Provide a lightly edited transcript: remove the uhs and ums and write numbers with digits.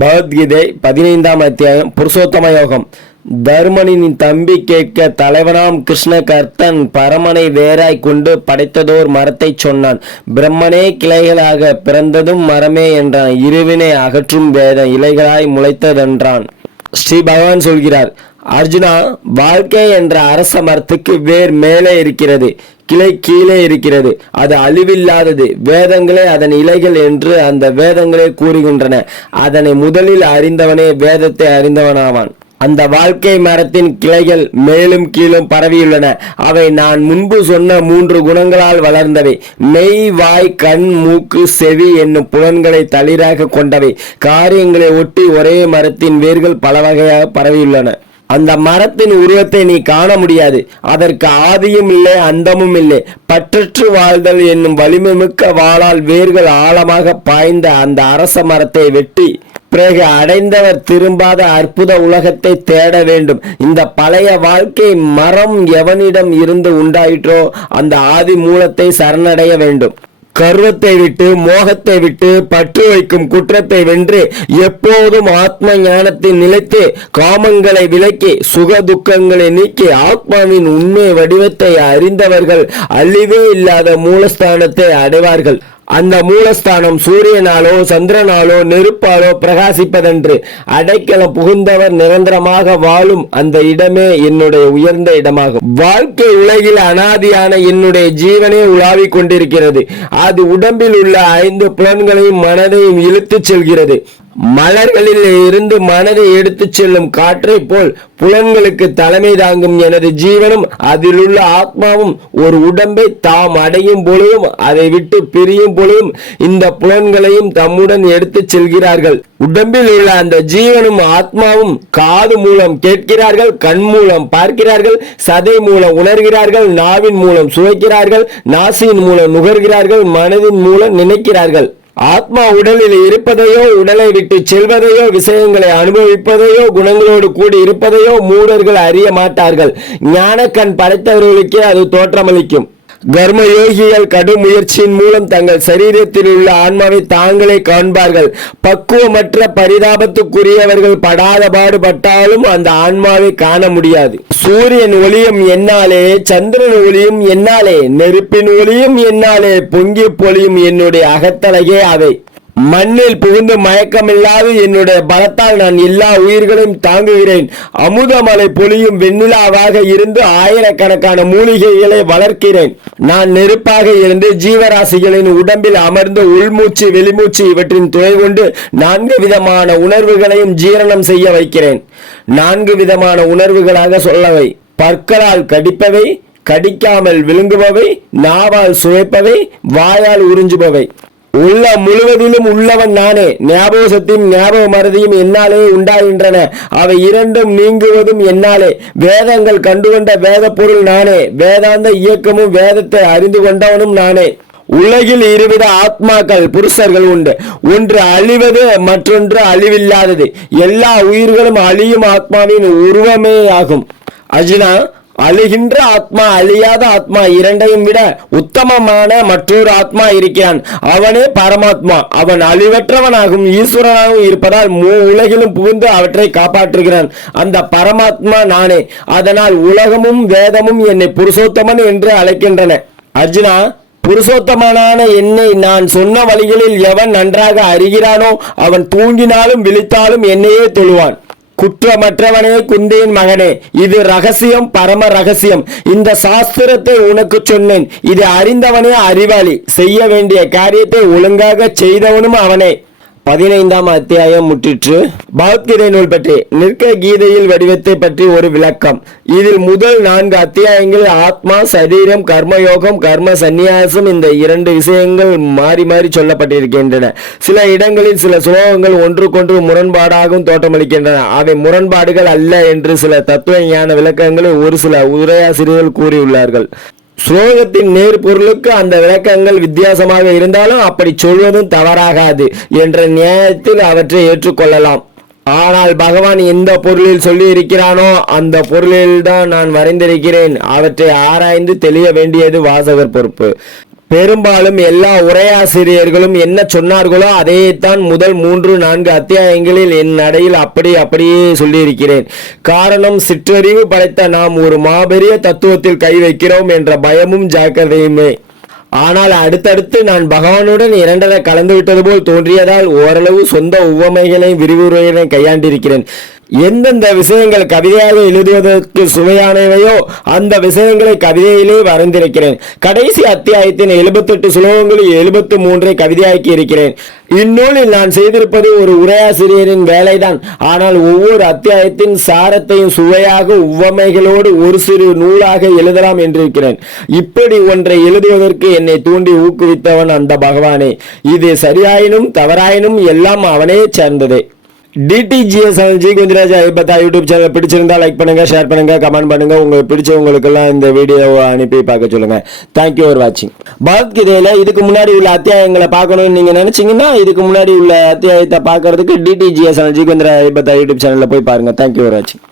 பகவத்கீதை 15ஆம் அத்தியாயம் புருஷோத்தம யோகம். தருமனின் தம்பி கேட்க தலைவனாம் கிருஷ்ண கர்த்தன் பரமனை வேறாய் கொண்டு படைத்ததோர் மரத்தை சொன்னான். பிரம்மனே கிளைகளாக பிறந்ததும் மரமே என்றான். இருவினை அகற்றும் வேதம் இலைகளாய் முளைத்ததென்றான். ஸ்ரீ பகவான் சொல்கிறார், அர்ஜுனா, வாழ்க்கை என்ற அரச மரத்துக்கு வேர் மேலே இருக்கிறது, கிளை கீழே இருக்கிறது. அது அழிவில்லாதது. வேதங்களே அதன் இலைகள் என்று அந்த வேதங்களே கூறுகின்றன. அதனை முதலில் அறிந்தவனே வேதத்தை அறிந்தவனாவான். அந்த வாழ்க்கை மரத்தின் கிளைகள் மேலும் கீழும் பரவியுள்ளன. அவை நான் முன்பு சொன்ன 3 குணங்களால் வளர்ந்தவை. மெய், வாய், கண், மூக்கு, செவி என்னும் புலன்களை தளிராக கொண்டவை. காரியங்களை ஒட்டி ஒரே மரத்தின் வேர்கள் பல வகையாக பரவியுள்ளன. அந்த மரத்தின் உருவத்தை நீ காண முடியாது. அதற்கு ஆதியும் இல்லை, அந்தமும் இல்லை. பற்றற்று வாழ்தல் என்னும் வலிமை மிக்க வாளால் வேர்கள் ஆழமாக பாய்ந்த அந்த அரச மரத்தை வெட்டி பிறகு அடைந்தவர் திரும்பாத அற்புத உலகத்தை தேட வேண்டும். இந்த பழைய வாழ்க்கை மரம் எவனிடம் இருந்து உண்டாயிற்றோ அந்த ஆதி மூலத்தை சரணடைய வேண்டும். கர்வத்தை விட்டு, மோகத்தை விட்டு, பற்று வைக்கும் குற்றத்தை வென்று எப்போதும் ஆத்ம ஞானத்தில் நிலைத்து காமங்களை விலக்கி சுக துக்கங்களை நீக்கி ஆத்மாவின் உண்மை வடிவத்தை அறிந்தவர்கள் அழிவே இல்லாத மூலஸ்தானத்தை அடைவார்கள். அந்த மூலஸ்தானம் சூரியனாலோ சந்திரனாலோ நெருப்பாலோ பிரகாசிப்பதென்று. அடைக்கலம் புகுந்தவர் நிரந்தரமாக வாழும் அந்த இடமே என்னுடைய உயர்ந்த இடமாகும். வாழ்க்கை உலகில் அனாதியான என்னுடைய ஜீவனே உலாவிக் கொண்டிருக்கிறது. அது உடம்பில் உள்ள 5 புலன்களையும் மனதையும் இழுத்துச் செல்கிறது. மலர்களில் இருந்து மனதை எடுத்துச் செல்லும் காற்றை போல் புலன்களுக்கு தலைமை தாங்கும் எனது ஜீவனும் அதிலுள்ள ஆத்மாவும் ஒரு உடம்பை தாம் அடையும் பொழுதும் அதை விட்டு பிரியும் பொழுதும் இந்த புலன்களையும் தம்முடன் எடுத்துச் செல்கிறார்கள். உடம்பில் உள்ள அந்த ஜீவனும் ஆத்மாவும் காது மூலம் கேட்கிறார்கள், கண் மூலம் பார்க்கிறார்கள், சதை மூலம் உணர்கிறார்கள், நாவின் மூலம் சுவைக்கிறார்கள், நாசியின் மூலம் நுகர்கிறார்கள், மனதின் மூலம் நினைக்கிறார்கள். ஆத்மா உடலில் இருப்பதையோ, உடலை விட்டு செல்வதையோ, விஷயங்களை அனுபவிப்பதையோ, குணங்களோடு கூடி இருப்பதையோ மூடர்கள் அறிய மாட்டார்கள். ஞான கண் படைத்தவர்களுக்கே அது தோற்றமளிக்கும். கர்ம யோகிகள் கடும் முயற்சியின் மூலம் தங்கள் சரீரத்தில் உள்ள ஆன்மாவை தாங்களே காண்பார்கள். பக்குவமற்ற பரிதாபத்துக்குரியவர்கள் படாத பாடுபட்டாலும் அந்த ஆன்மாவை காண முடியாது. சூரியன் ஒளியும் என்னாலே, சந்திரன் ஒளியும் என்னாலே, நெருப்பின் ஒளியும் என்னாலே, பொங்கி பொழியும் என்னுடைய அகத்தலகே அவை. மண்ணில் புகுந்து மயக்கமில்லாது என்னுடைய பலத்தால் நான் எல்லா உயிர்களையும் தாங்குகிறேன். அமுதமலை பொழியும் வெண்ணிலாவாக இருந்து ஆயிரக்கணக்கான மூலிகைகளை வளர்க்கிறேன். நான் நெருப்பாக இருந்து ஜீவராசிகளின் உடம்பில் அமர்ந்து உள்மூச்சு வெளிமூச்சு இவற்றின் துணை கொண்டு 4 விதமான உணர்வுகளையும் ஜீரணம் செய்ய வைக்கிறேன். 4 விதமான உணர்வுகளாக சொல்லவை: பற்களால் கடிப்பவை, கடிக்காமல் விழுங்குபவை, நாவால் சுவைப்பவை, வாயால் உறிஞ்சுபவை. உள்ள முழுவதிலும் உள்ளவன் நானே. ஞாபக சக்தியும் ஞாபக மறதியும் என்னாலே உண்டாகின்றன. அவை இரண்டும் நீங்குவதும் என்னாலே. வேதங்கள் கண்டுகொண்ட வேத பொருள் நானே. வேதாந்த இயக்கமும் வேதத்தை அறிந்து கொண்டவனும் நானே. உலகில் 2 வித ஆத்மாக்கள், புருஷர்கள் உண்டு. ஒன்று அழிவது, மற்றொன்று அழிவில்லாதது. எல்லா உயிர்களும் அழியும் ஆத்மாவின் உருவமே ஆகும். அர்ஜுனா, அழிகின்ற ஆத்மா, அழியாத ஆத்மா இரண்டையும் விட உத்தமமான மற்றொரு ஆத்மா இருக்கிறான். அவனே பரமாத்மா. அவன் அழிவற்றவனாகவும் ஈஸ்வரனாகவும் இருப்பதால் உலகிலும் புகுந்து அவற்றை காப்பாற்றுகிறான். அந்த பரமாத்மா நானே. அதனால் உலகமும் வேதமும் என்னை புருஷோத்தமன் என்று அழைக்கின்றன. அர்ஜுனா, புருஷோத்தமனான என்னை நான் சொன்ன வழிகளில் எவன் நன்றாக அறிகிறானோ அவன் தூங்கினாலும் விழித்தாலும் என்னையே தொழுவான். குற்றமற்றவனே, குந்தியின் மகனே, இது ரகசியம், பரம ரகசியம். இந்த சாஸ்திரத்தை உனக்கு சொன்னேன். இது அறிந்தவனே அறிவாளி. செய்ய வேண்டிய காரியத்தை ஒழுங்காக செய்தவனும் அவனே. 15ஆம் அத்தியாயம் முற்றிற்று. பகவத்கீதை நூல் பற்றி நிற்க கீதையில் வடிவத்தை பற்றி ஒரு விளக்கம். இதில் முதல் 4 அத்தியாயங்கள் ஆத்மா, சரீரம், கர்மயோகம், கர்ம சந்நியாசம் இந்த 2 விஷயங்கள் மாறி மாறி சொல்லப்பட்டிருக்கின்றன. சில இடங்களில் சில சுலோகங்கள் ஒன்றுக்கொன்று முரண்பாடாகவும் தோற்றமளிக்கின்றன. அவை முரண்பாடுகள் அல்ல என்று சில தத்துவ ஞான விளக்கங்களை ஒரு சில உரையாசிரியர்கள் கூறியுள்ளார்கள். ஸ்லோகத்தின் நேர் பொருளுக்கு அந்த விளக்கங்கள் வித்தியாசமாக இருந்தாலும் அப்படி சொல்வதும் தவறாகாது என்ற நியாயத்தில் அவற்றை ஏற்றுக்கொள்ளலாம். ஆனால் பகவான் எந்த பொருளில் சொல்லி இருக்கிறானோ அந்த பொருளில்தான் நான் வரைந்திருக்கிறேன். அவற்றை ஆராய்ந்து தெளிய வேண்டியது வாசகர் பொறுப்பு. பெரும்பாலும் எல்லா உரையாசிரியர்களும் என்ன சொன்னார்களோ அதைத்தான் முதல் 3-4 அத்தியாயங்களில் என் நடையில் அப்படியே சொல்லியிருக்கிறேன். காரணம், சிற்றறிவு படைத்த நாம் ஒரு மாபெரிய தத்துவத்தில் கை வைக்கிறோம் என்ற பயமும் ஜாக்கிரதையுமே. ஆனால் அடுத்தடுத்து நான் பகவானுடன் இரண்டரை கலந்து விட்டது போல் தோன்றியதால் ஓரளவு சொந்த உவமைகளை விரிவுரைகளை கையாண்டிருக்கிறேன். எந்தெந்த விஷயங்கள் கவிதையாக எழுதுவதற்கு சுவையானவையோ அந்த விஷயங்களை கவிதையிலே வரைந்திருக்கிறேன். கடைசி அத்தியாயத்தின் 78 சுலோகங்களில் 73 கவிதையாக்கி இருக்கிறேன். இந்நூலில் நான் செய்திருப்பது ஒரு உரையாசிரியரின் வேலைதான். ஆனால் ஒவ்வொரு அத்தியாயத்தின் சாரத்தையும் சுவையாக உவமைகளோடு ஒரு சிறு நூலாக எழுதலாம் என்றிருக்கிறேன். இப்படி ஒன்றை எழுதுவதற்கு என்னை தூண்டி ஊக்குவித்தவன் அந்த பகவானே. இது சரியாயினும் தவறாயினும் எல்லாம் அவனே சேர்ந்ததே. DTGS ஜி குஞ்சராஜ் ஐபத்தா யூடியூப் சேனல் பிடிச்சிருந்தா லைக் பண்ணுங்க, ஷேர் பண்ணுங்க, கமெண்ட் பண்ணுங்க. உங்களுக்கு பிடிச்சவங்களுக்கெல்லாம் இந்த வீடியோவை அனுப்பி பார்க்க சொல்லுங்க. தேங்க்யூ ஃபார் வாட்சிங். பகவத்கீதையில இதுக்கு முன்னாடி உள்ள அத்தியாயங்களை பார்க்கணும்னு நீங்க நினைச்சீங்கன்னா இதுக்கு முன்னாடி உள்ள அத்தியாயத்தை பார்க்கறதுக்கு DTGS ஜி குஞ்சராஜ் ஐபத்தா யூடியூப் சேனல்ல போய் பாருங்க. தேங்க்யூ ஃபார் வாட்சிங்.